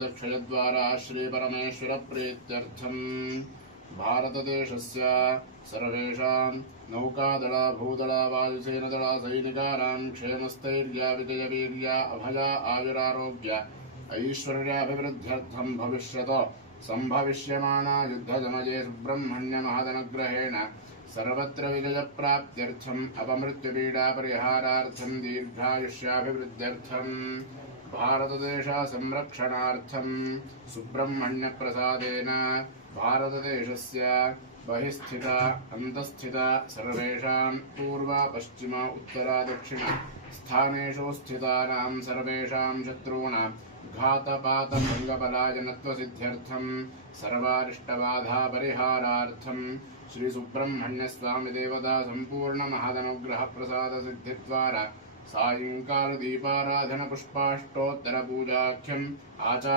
क्षयद्वारा श्रीपरमेश्वर प्रीत्यर्थं भारतदेशस्य सर्वेषां नौकादल भूदल वायुसेनदल सैनिकानां क्षेमस्थैर्य विजयवीर्य अभय आयुरारोग्य ऐश्वर्याभिवृद्ध्यर्थं भविष्यतो सम्भविष्यमाना युद्धजमये सुब्रह्मण्य महदनुग्रहेण सर्वत्र विजयप्राप्त्यर्थम् अपमृत्युपीडापरिहारार्थं दीर्घायुष्याभिवृद्ध्यर्थं भारतदेश संरक्षणार्थं सुब्रह्मण्यप्रसादेन भारतदेशस्य बहिस्थित अन्तःस्थित सर्वेषां पूर्व पश्चिम उत्तर दक्षिण स्थानेषु स्थितानां सर्वेषां शत्रूणां घातपातभङ्गपलायनत्वसिद्ध्यर्थं सर्वारिष्टबाधापरिहारार्थं श्री सुब्रह्मण्य स्वामी देवता संपूर्ण महदनुग्रह प्रसाद सिद्धिद्वारा सायंकाल दीपाराधन पुष्पाष्टोत्तर पूजाख्यम आचार्य